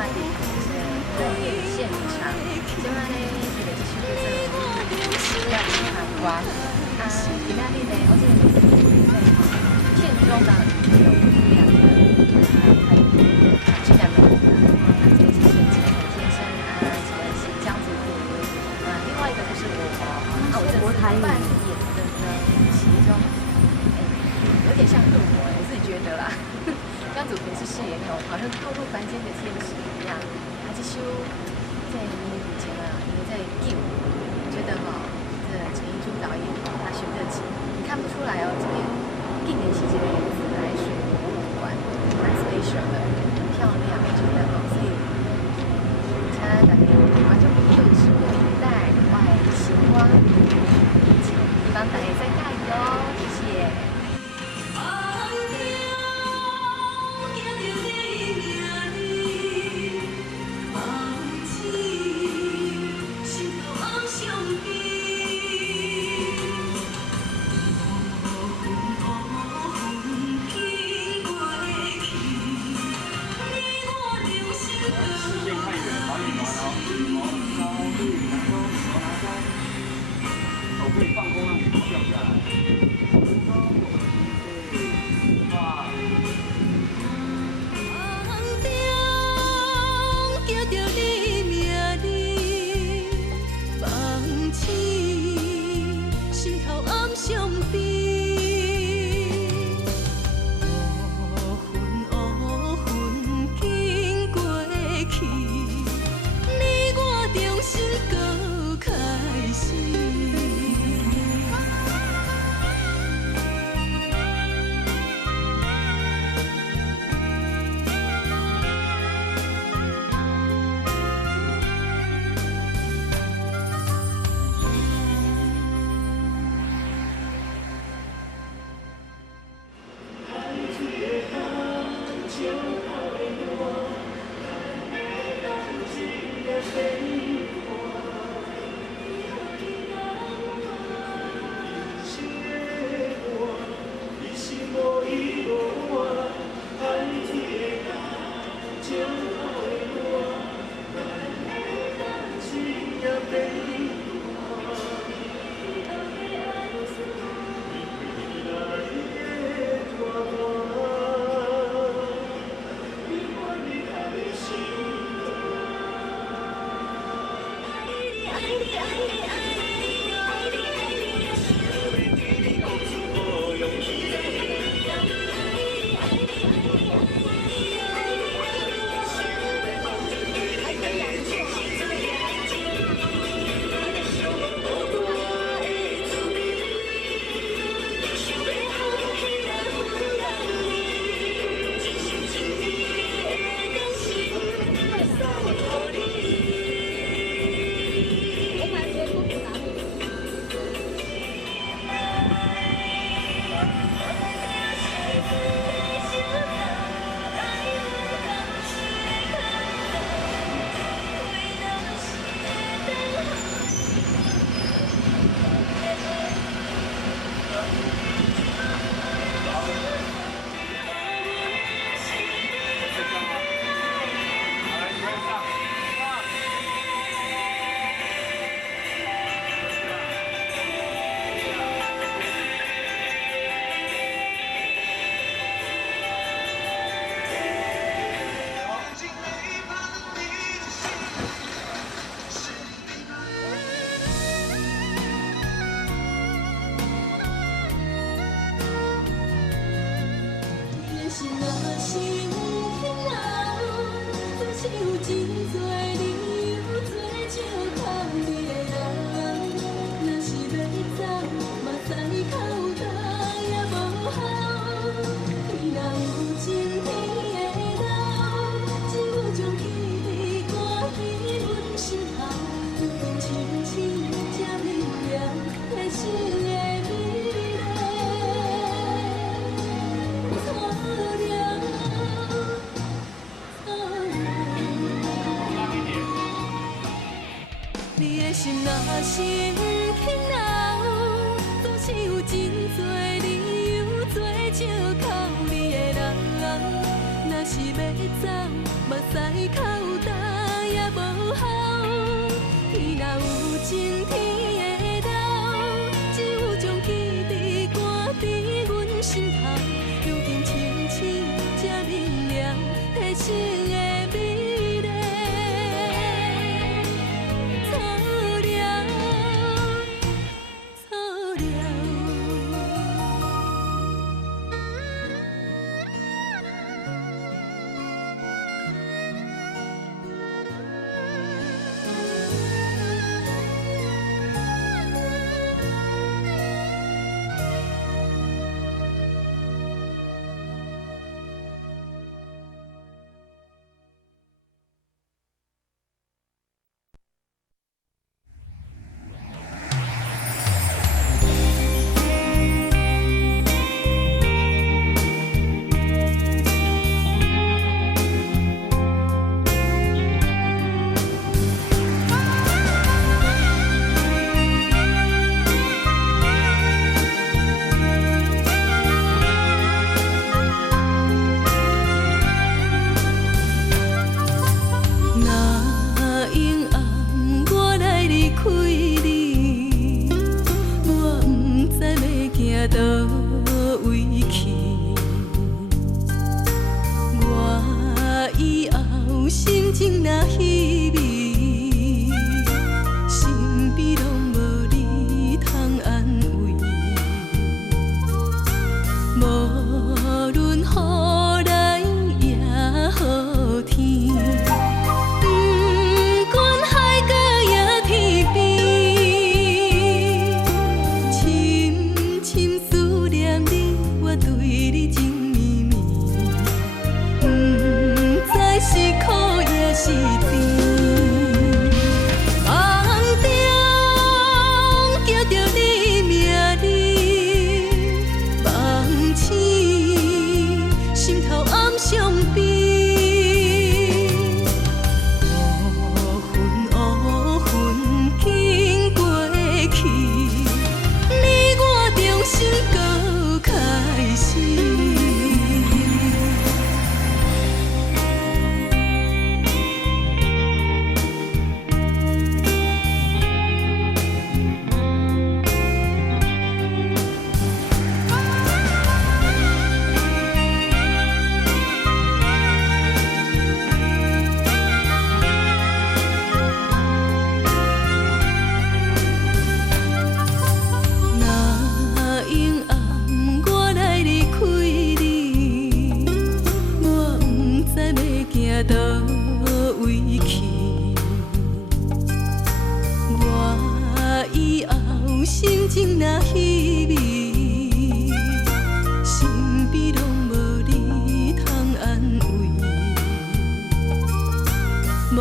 快点就是表演现场，即摆呢，这个就是叫做要唱歌。啊，今仔日呢，我这个比赛哈，片中呢有两个团体，这两个这个是沈金恒先生啊，这个是江子图，另外一个就是我我这次扮演的呢，其中有点像恶魔，我自己觉得啦。江祖平是饰演那种好像堕入凡间的天使一样，他这首在以前啊，因为在镜，我觉得这陈一珠导演他选的景，你看不出来哦，这边定点是这个自来水博物馆，蛮 special 的，很漂亮，我觉得所以，请大家观众朋友拭目以待，我的星光，希望大家再加油，谢谢。心若是不肯留，总是有真多理由做借口你的人。若是要走，目屎口情若稀微，身边拢无你通安慰。无论雨来也好天，不管海角也天边，深深思念你，我对你情绵绵，不知是苦也是甜。梦中叫着你名字，放醒心头暗伤悲。乌云经过去，你我重新搁开始。若永暗我来离开你，我不知要行倒位去。我以后心情若稀微，身边拢无你通安慰。无